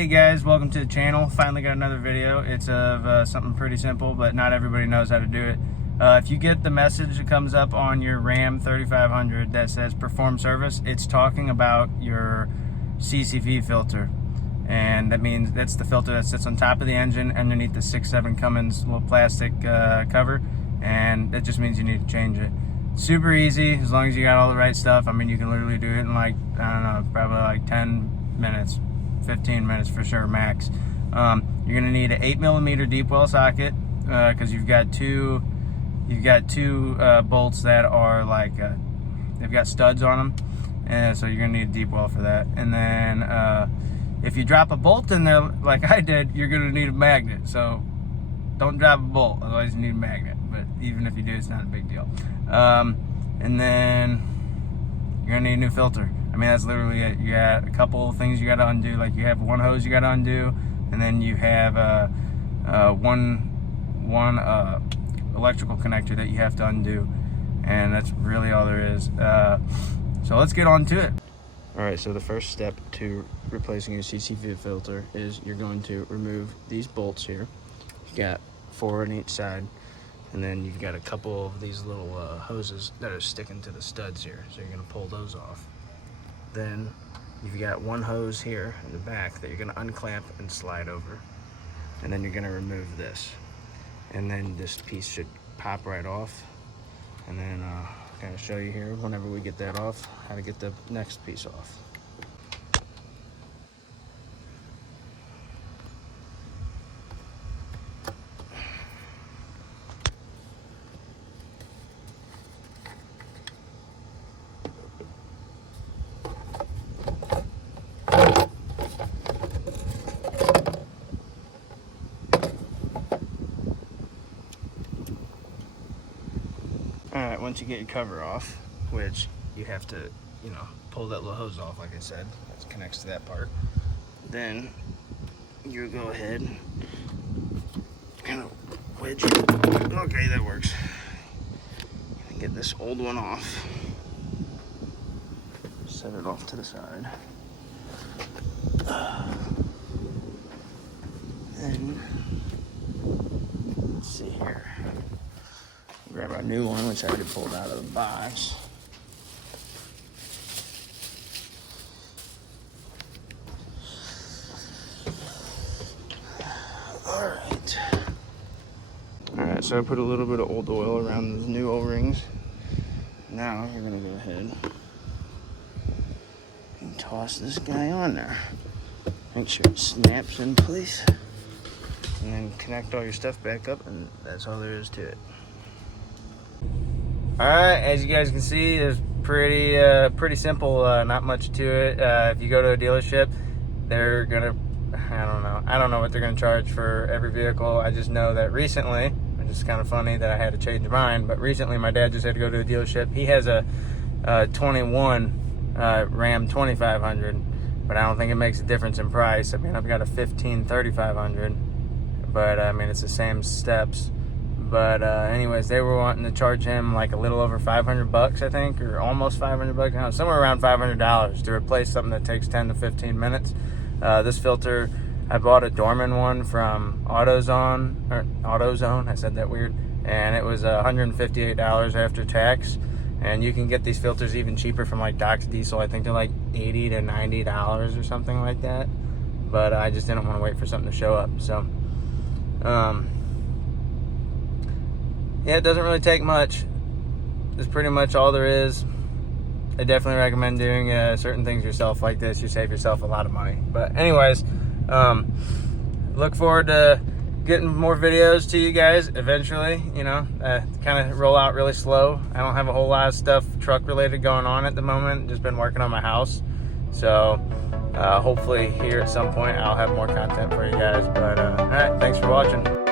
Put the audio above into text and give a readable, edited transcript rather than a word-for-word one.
Hey guys, welcome to the channel. Finally got another video. It's of something pretty simple, but not everybody knows how to do it. If you get the message that comes up on your Ram 3500 that says perform service, it's talking about your CCV filter. And that means that's the filter that sits on top of the engine underneath the 6.7 Cummins little plastic cover. And that just means you need to change it. Super easy as long as you got all the right stuff. I mean, you can literally do it in like, I don't know, probably like 10 minutes. 15 minutes for sure max. You're gonna need an 8mm deep well socket because you've got two bolts that are like they've got studs on them, and so you're gonna need a deep well for that. And then if you drop a bolt in there like I did, you're gonna need a magnet. So don't drop a bolt, otherwise you need a magnet. But even if you do, it's not a big deal. And then you're gonna need a new filter. I mean, that's literally it. You got a couple of things you got to undo. Like you have one hose you got to undo, and then you have one electrical connector that you have to undo, and that's really all there is. So let's get on to it. All right. So the first step to replacing your CCV filter is you're going to remove these bolts here. You got 4 on each side, and then you've got a couple of these little hoses that are sticking to the studs here. So you're going to pull those off. Then you've got one hose here in the back that you're going to unclamp and slide over, and then you're going to remove this, and then this piece should pop right off. And then I'll kind of show you here whenever we get that off how to get the next piece off. Alright, once you get your cover off, which you have to, pull that little hose off, like I said, that connects to that part, then you go ahead, kind of wedge it. Okay, that works. Get this old one off. Set it off to the side. Then, let's see here. Grab our new one, which I already pulled out of the box. Alright, so I put a little bit of old oil around those new O-rings. Now you're going to go ahead and toss this guy on there. Make sure it snaps in place. And then connect all your stuff back up, and that's all there is to it. Alright, as you guys can see, it's pretty simple, not much to it. If you go to a dealership, they're gonna, I don't know what they're gonna charge for every vehicle. I just know that recently, which is kind of funny that I had to change my mind, but recently my dad just had to go to a dealership. He has a 21 Ram 2500, but I don't think it makes a difference in price. I mean, I've got a 15 3500, but I mean, it's the same steps. But anyways, they were wanting to charge him like a little over $500, I think, or almost $500. I don't know, somewhere around $500 to replace something that takes 10 to 15 minutes. This filter, I bought a Dorman one from AutoZone. I said that weird. And it was $158 after tax. And you can get these filters even cheaper from like Doc's Diesel. I think they're like $80 to $90 or something like that. But I just didn't want to wait for something to show up. So, yeah, it doesn't really take much. It's pretty much all there is. I definitely recommend doing certain things yourself like this. You save yourself a lot of money. But anyways, look forward to getting more videos to you guys eventually. Kind of roll out really slow. I don't have a whole lot of stuff truck related going on at the moment. Just been working on my house. So hopefully here at some point I'll have more content for you guys. But all right, thanks for watching.